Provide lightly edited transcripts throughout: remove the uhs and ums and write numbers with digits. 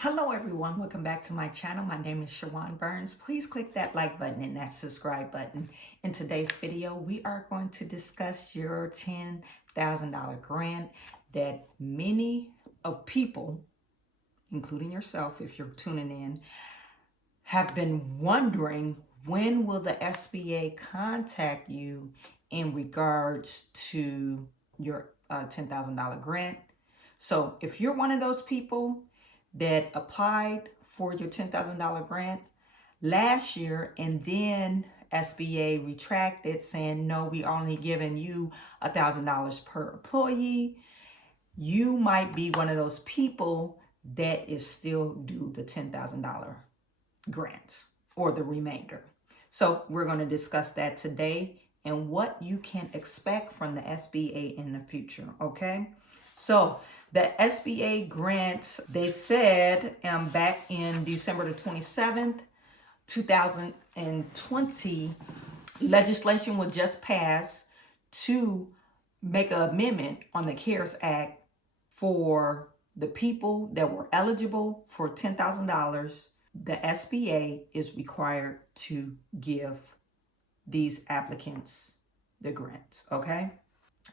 Hello everyone, welcome back to my channel. My name is Chawanne Burns. Please click that like button and that subscribe button. In today's video, we are going to discuss your $10,000 grant that many of people, including yourself if you're tuning in, have been wondering, when will the SBA contact you in regards to your $10,000 grant? So if you're one of those people that applied for your $10,000 grant last year and then SBA retracted saying, no, we only giving you $1,000 per employee, you might be one of those people that is still due the $10,000 grant or the remainder. So we're going to discuss that today and what you can expect from the SBA in the future, okay? So the SBA grant, they said back in December the 27th, 2020, legislation was just passed to make an amendment on the CARES Act for the people that were eligible for $10,000. The SBA is required to give these applicants the grants, okay?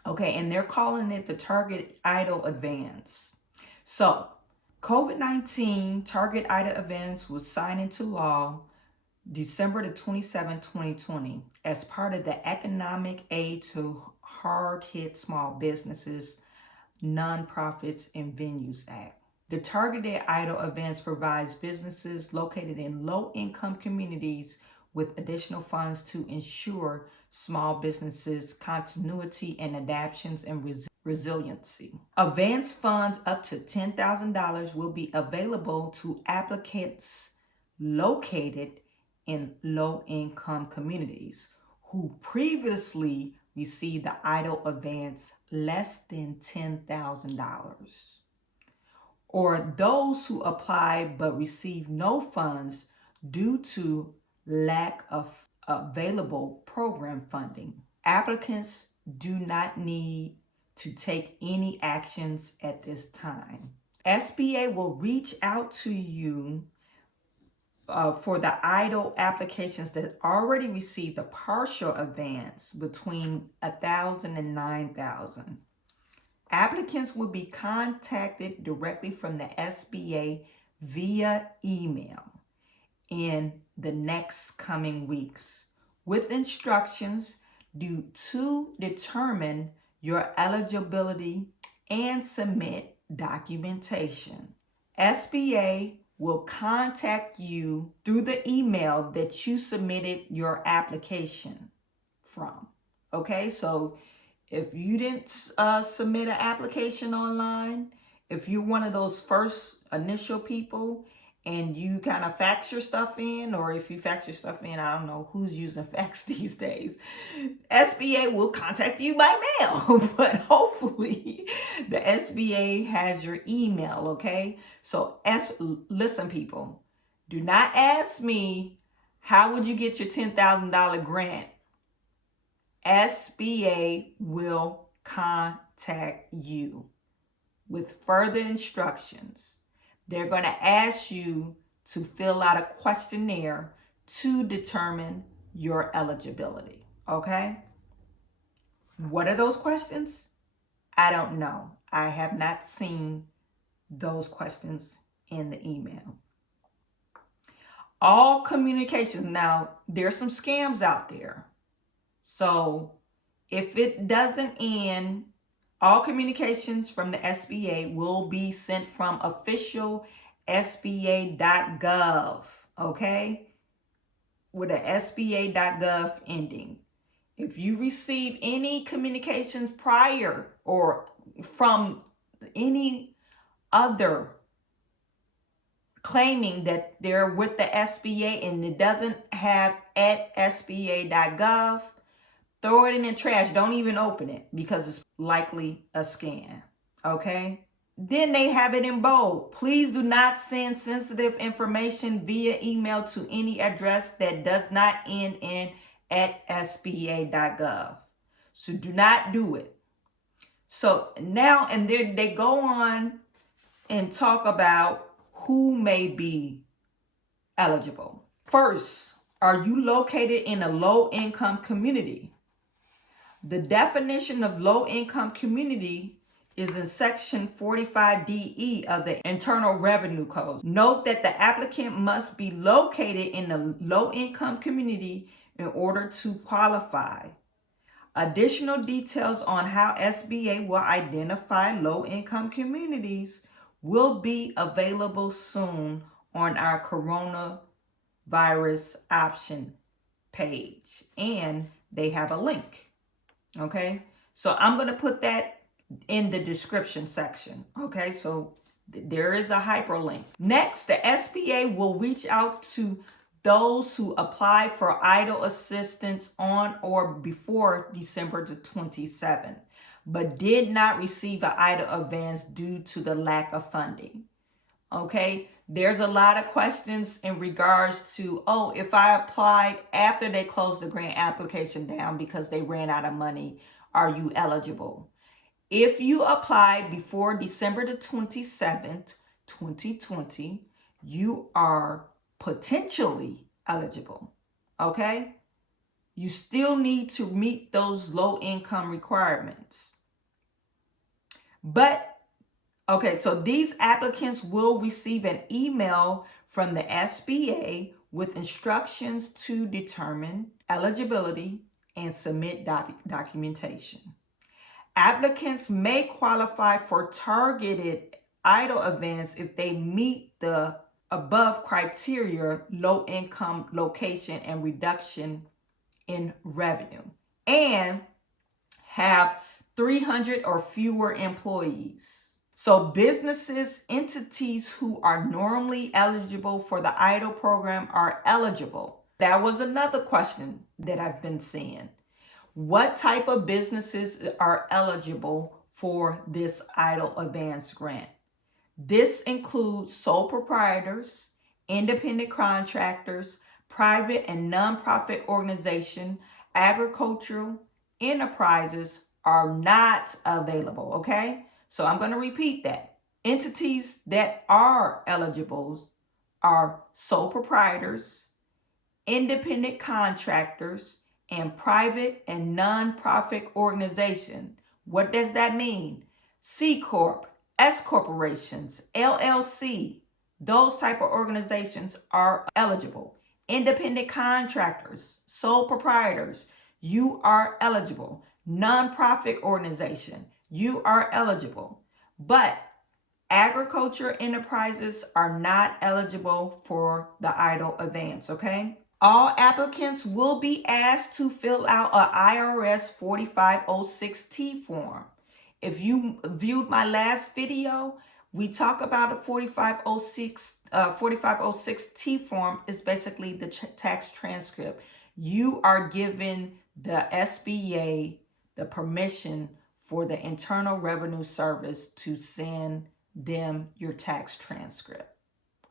Okay, and they're calling it the Target EIDL Advance. So, COVID-19 Target EIDL Advance was signed into law December the 27th, 2020 as part of the Economic Aid to Hard-Hit Small Businesses, Nonprofits, and Venues Act. The Targeted EIDL Advance provides businesses located in low-income communities with additional funds to ensure small businesses' continuity and adaptations and resiliency. Advance funds up to $10,000 will be available to applicants located in low-income communities who previously received the EIDL Advance less than $10,000, or those who applied but received no funds due to lack of available program funding. Applicants do not need to take any actions at this time. SBA will reach out to you for the EIDL applications that already received a partial advance between $1,000 and $9,000. Applicants will be contacted directly from the SBA via email in the next coming weeks with instructions to determine your eligibility and submit documentation. SBA will contact you through the email that you submitted your application from. Okay, so if you didn't submit an application online, if you're one of those first initial people and you kind of fax your stuff in, or if you fax your stuff in, I don't know who's using fax these days, SBA will contact you by mail, but hopefully the SBA has your email, okay? So listen, people, do not ask me, how would you get your $10,000 grant? SBA will contact you with further instructions. They're going to ask you to fill out a questionnaire to determine your eligibility, okay? What are those questions? I don't know. I have not seen those questions in the email. All communications, now there's some scams out there. So if it doesn't end, all communications from the SBA will be sent from official SBA.gov, okay? With a SBA.gov ending. If you receive any communications prior or from any other claiming that they're with the SBA and it doesn't have at SBA.gov, throw it in the trash. Don't even open it because it's likely a scam, okay? Then they have it in bold. Please do not send sensitive information via email to any address that does not end in at SBA.gov. So do not do it. So now, and they go on and talk about who may be eligible. First, are you located in a low-income community? The definition of low-income community is in Section 45DE of the Internal Revenue Code. Note that the applicant must be located in a low-income community in order to qualify. Additional details on how SBA will identify low-income communities will be available soon on our coronavirus option page, and they have a link. Okay, so I'm going to put that in the description section. Okay, so there is a hyperlink. Next, the SBA will reach out to those who apply for EIDL assistance on or before December the 27th, but did not receive an EIDL advance due to the lack of funding. Okay, there's a lot of questions in regards to, oh, if I applied after they closed the grant application down because they ran out of money, are you eligible? If you applied before December the 27th, 2020, you are potentially eligible. Okay, you still need to meet those low income requirements. But okay, so these applicants will receive an email from the SBA with instructions to determine eligibility and submit documentation. Applicants may qualify for targeted EIDL advance if they meet the above criteria: low income location and reduction in revenue, and have 300 or fewer employees. So businesses, entities who are normally eligible for the EIDL program are eligible. That was another question that I've been seeing. What type of businesses are eligible for this EIDL advance grant? This includes sole proprietors, independent contractors, private and nonprofit organizations, agricultural enterprises are not available, okay? So I'm going to repeat that. Entities that are eligible are sole proprietors, independent contractors, and private and nonprofit organization. What does that mean? C Corp, S corporations, LLC, those type of organizations are eligible. Independent contractors, sole proprietors, you are eligible. Nonprofit organization, you are eligible. But agriculture enterprises are not eligible for the EIDL advance, okay? All applicants will be asked to fill out an IRS 4506T form. If you viewed my last video, we talk about a 4506T form is basically the tax transcript. You are given the SBA the permission for the Internal Revenue Service to send them your tax transcript.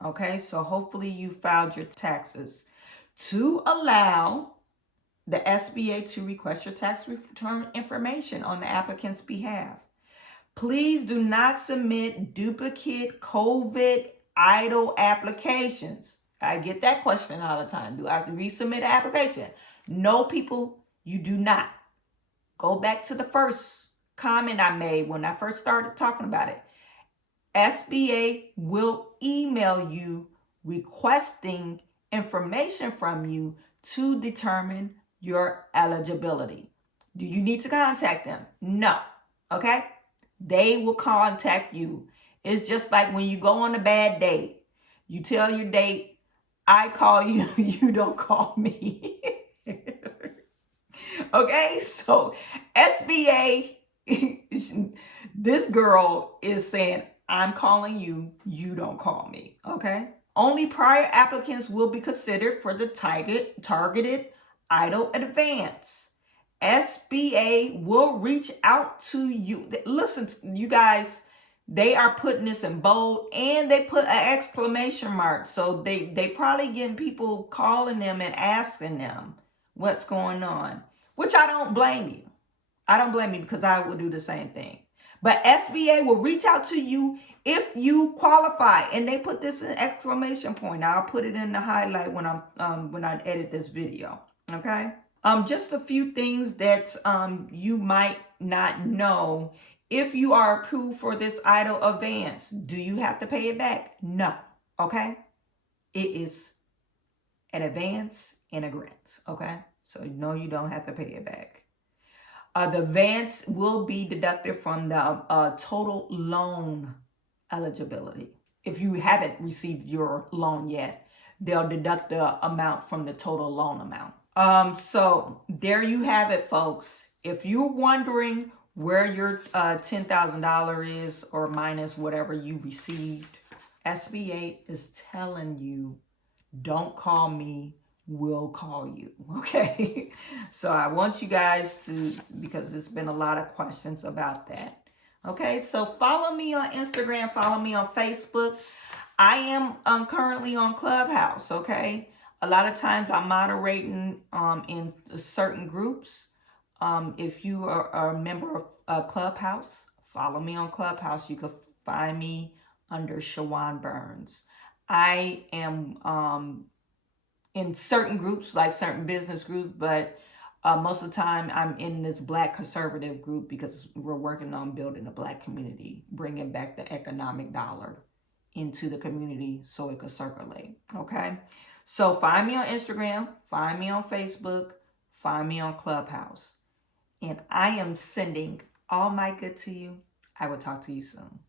Okay, so hopefully you filed your taxes to allow the SBA to request your tax return information on the applicant's behalf. Please do not submit duplicate COVID EIDL applications. I get that question all the time. Do I resubmit an application? No, people, you do not. Go back to the first comment I made when I first started talking about it. SBA will email you requesting information from you to determine your eligibility. Do you need to contact them? No. Okay? They will contact you. It's just like when you go on a bad date. You tell your date, I call you, you don't call me. Okay? So SBA, this girl is saying, I'm calling you, you don't call me. Okay? Only prior applicants will be considered for the targeted EIDL advance. SBA will reach out to you. Listen, you guys, they are putting this in bold and they put an exclamation mark. So they probably getting people calling them and asking them what's going on, which I don't blame you. I don't blame you because I would do the same thing. But SBA will reach out to you If you qualify, and they put this in exclamation point, I'll put it in the highlight when I edit this video. Okay. Just a few things that you might not know. If you are approved for this EIDL advance, do you have to pay it back? No. Okay. It is an advance and a grant. Okay. So no, you don't have to pay it back. The advance will be deducted from the total loan eligibility. If you haven't received your loan yet, they'll deduct the amount from the total loan amount. So there you have it, folks. If you're wondering where your $10,000 is or minus whatever you received, SBA is telling you, don't call me, we'll call you. Okay. So I want you guys to, because there's been a lot of questions about that. Okay. So follow me on Instagram, follow me on Facebook. I am currently on Clubhouse. Okay. A lot of times I'm moderating in certain groups. If you are a member of Clubhouse, follow me on Clubhouse. You can find me under Chawanne Burns. I am in certain groups, like certain business groups, but most of the time I'm in this Black conservative group because we're working on building a Black community, bringing back the economic dollar into the community so it could circulate. Okay. So find me on Instagram, find me on Facebook, find me on Clubhouse. And I am sending all my good to you. I will talk to you soon.